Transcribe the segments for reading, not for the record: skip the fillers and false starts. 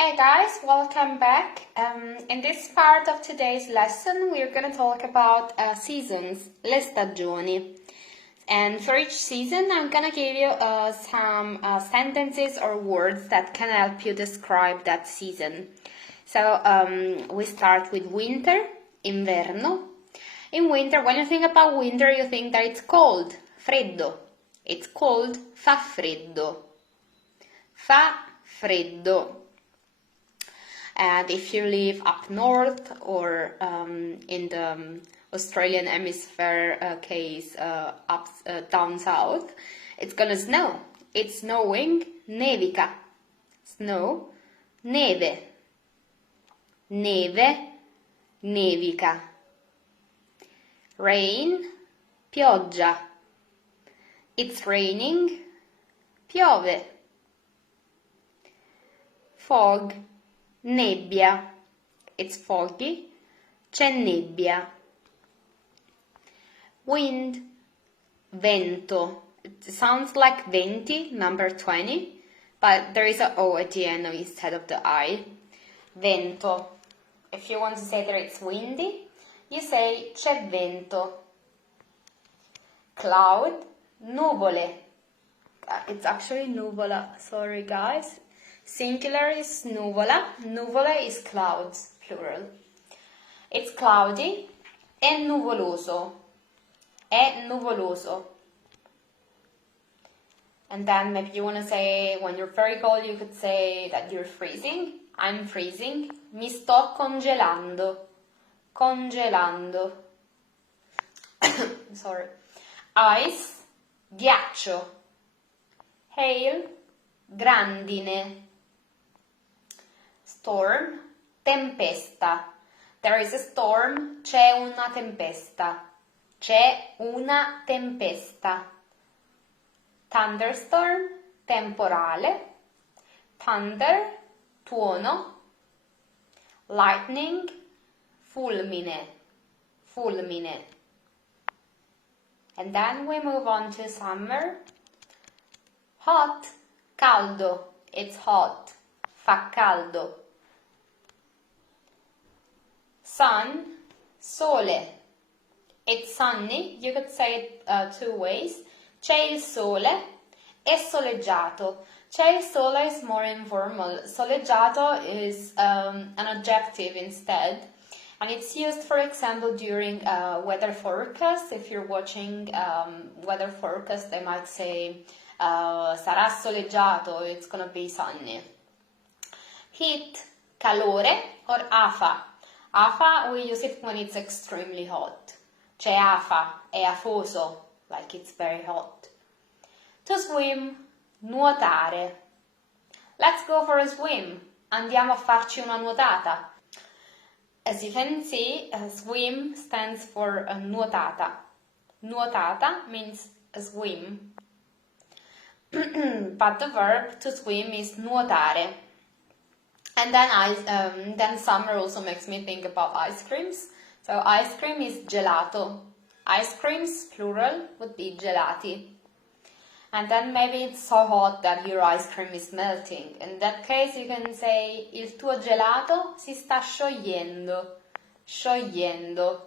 Hey guys, welcome back. In this part of today's lesson, we're going to talk about seasons, le stagioni. And for each season, I'm going to give you some sentences or words that can help you describe that season. So we start with winter, inverno. In winter, when you think about winter, you think that it's cold, freddo. It's cold, fa freddo. Fa freddo. And if you live up north or in the Australian hemisphere case down south, it's gonna snow. It's snowing, nevica. Snow, neve. Neve, nevica. Rain, pioggia. It's raining, piove. Fog, nebbia. It's foggy, c'è nebbia. Wind, vento. It sounds like venti, number 20, but there is a O at the end instead of the I. Vento. If you want to say that it's windy, you say c'è vento. Cloud, nuvole. It's actually nuvola, sorry guys. Singular is nuvola, nuvole is clouds, plural. It's cloudy, è nuvoloso, è nuvoloso. And then maybe you want to say, when you're very cold, you could say that you're freezing. I'm freezing, mi sto congelando, congelando. Sorry. Ice, ghiaccio. Hail, grandine. Storm, tempesta. There is a storm, c'è una tempesta. C'è una tempesta. Thunderstorm, temporale. Thunder, tuono. Lightning, fulmine. Fulmine. And then we move on to summer. Hot, caldo. It's hot. Fa caldo. Sun, sole. It's sunny. You could say it two ways. C'è il sole, è soleggiato. C'è il sole is more informal. Soleggiato is an adjective instead. And it's used, for example, during weather forecast. If you're watching weather forecast, they might say, sarà soleggiato, it's gonna be sunny. Heat, calore, or afa. Afa, we use it when it's extremely hot. C'è afa, è afoso, like it's very hot. To swim, nuotare. Let's go for a swim. Andiamo a farci una nuotata. As you can see, swim stands for nuotata. Nuotata means a swim. But the verb to swim is nuotare. And then summer also makes me think about ice creams. So ice cream is gelato. Ice creams, plural, would be gelati. And then maybe it's so hot that your ice cream is melting. In that case, you can say, il tuo gelato si sta sciogliendo. Sciogliendo.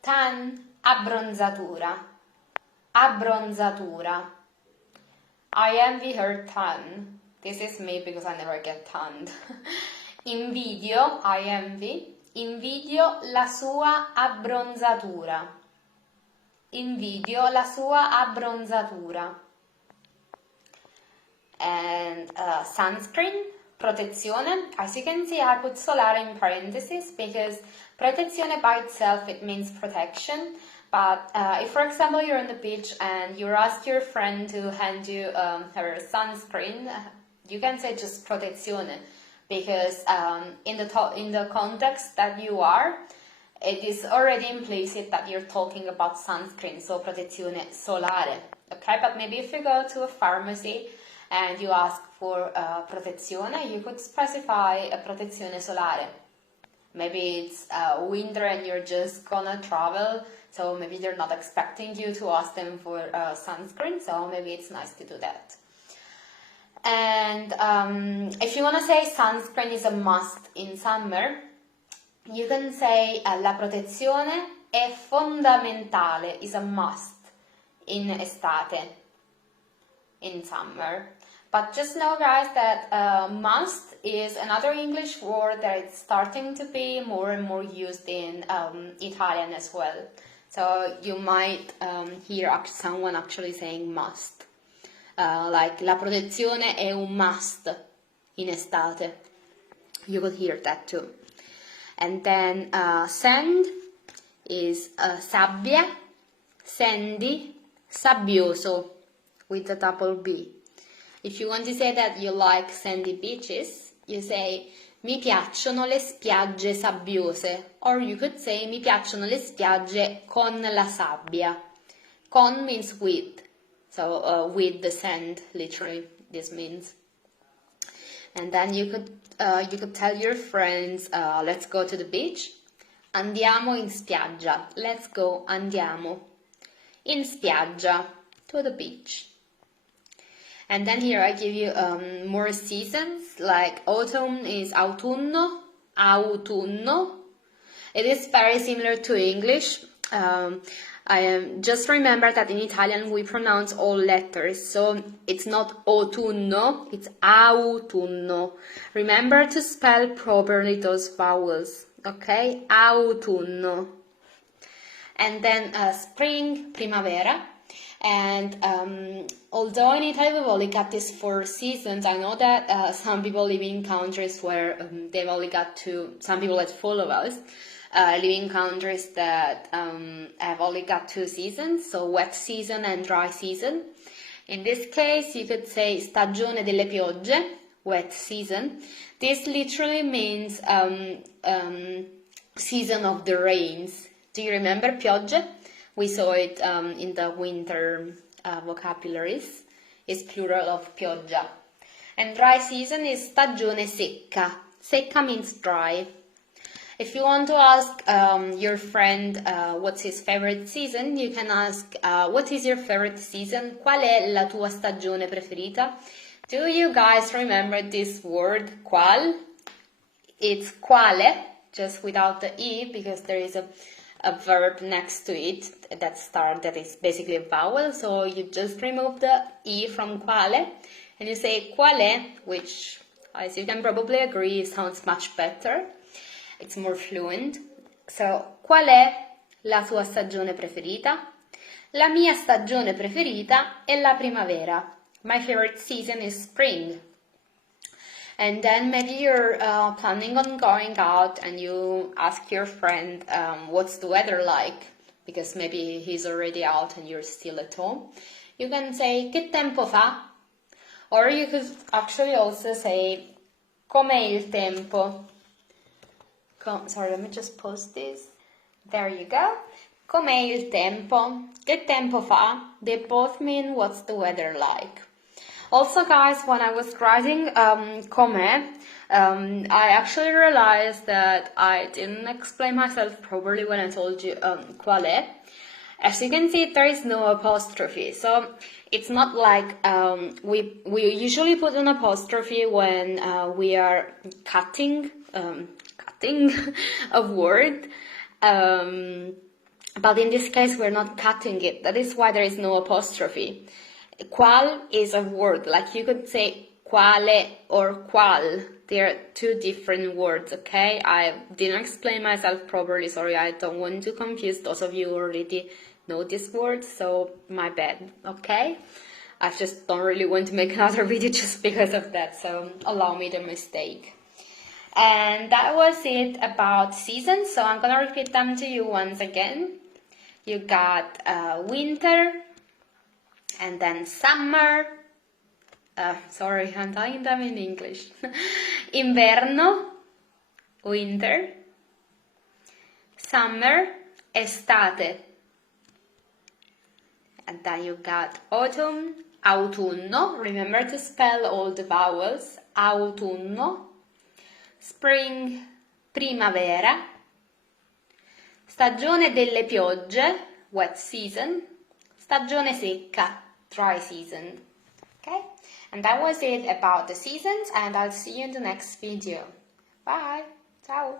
Tan, abbronzatura. Abbronzatura. I envy her tan. This is me because I never get tanned. Invidio, I envy. Invidio la sua abbronzatura. Invidio la sua abbronzatura. And sunscreen, protezione. As you can see, I put solare in parentheses because protezione by itself, it means protection. But if, for example, you're on the beach and you ask your friend to hand you her sunscreen, you can say just protezione, because in the context that you are, it is already implicit that you're talking about sunscreen, so protezione solare. Okay, but maybe if you go to a pharmacy and you ask for protezione, you could specify a protezione solare. Maybe it's winter and you're just gonna travel, so maybe they're not expecting you to ask them for sunscreen, so maybe it's nice to do that. And if you want to say sunscreen is a must in summer, you can say la protezione è fondamentale, is a must in estate, in summer. But just know, guys, that must is another English word that is starting to be more and more used in Italian as well. So you might hear someone actually saying must. Like la protezione è un must in estate. You could hear that too. And then sand is sabbia, sandy, sabbioso with the double B. If you want to say that you like sandy beaches, you say mi piacciono le spiagge sabbiose, or you could say mi piacciono le spiagge con la sabbia. Con means with, so with the sand, literally, this means. And then you could tell your friends, let's go to the beach. Andiamo in spiaggia. Let's go, andiamo. In spiaggia, to the beach. And then here I give you more seasons, like autumn is autunno, autunno. It is very similar to English. Just remember that in Italian we pronounce all letters, so it's not autunno, it's autunno. Remember to spell properly those vowels, okay? Autunno. And then spring, primavera. And although in Italy we've only got these 4 seasons, I know that some people live in countries where they've only got some people that follow us live in countries that have only got 2 seasons, so wet season and dry season. In this case, you could say stagione delle piogge, wet season. This literally means season of the rains. Do you remember piogge? We saw it in the winter vocabularies. It's plural of pioggia. And dry season is stagione secca. Secca means dry. If you want to ask your friend what's his favorite season, you can ask, what is your favorite season? Qual è la tua stagione preferita? Do you guys remember this word, qual? It's quale, just without the E, because there is a verb next to it that is basically a vowel, so you just remove the E from quale, and you say quale, which, as you can probably agree, sounds much better. It's more fluent. So, qual è la tua stagione preferita? La mia stagione preferita è la primavera. My favorite season is spring. And then maybe you're planning on going out and you ask your friend what's the weather like, because maybe he's already out and you're still at home. You can say che tempo fa? Or you could actually also say com'è il tempo? Sorry, let me just post this. There you go. Com'è il tempo? Che tempo fa? They both mean what's the weather like. Also, guys, when I was writing com'è, I actually realized that I didn't explain myself properly when I told you qual è. As you can see, there is no apostrophe, so it's not like we usually put an apostrophe when we are cutting a word, but in this case we're not cutting it. That is why there is no apostrophe. Qual is a word, like you could say quale or qual. They are 2 different words, okay? I didn't explain myself properly, sorry, I don't want to confuse those of you who already know this word, so my bad, okay? I just don't really want to make another video just because of that, so allow me the mistake. And that was it about seasons, so I'm gonna repeat them to you once again. You got winter, and then summer, sorry, I'm telling them in English. Inverno, winter. Summer, estate. And then you got autumn, autunno. Remember to spell all the vowels. Autunno. Spring, primavera. Stagione delle piogge, wet season. Stagione secca, dry season. Okay? And that was it about the seasons, and I'll see you in the next video. Bye! Ciao!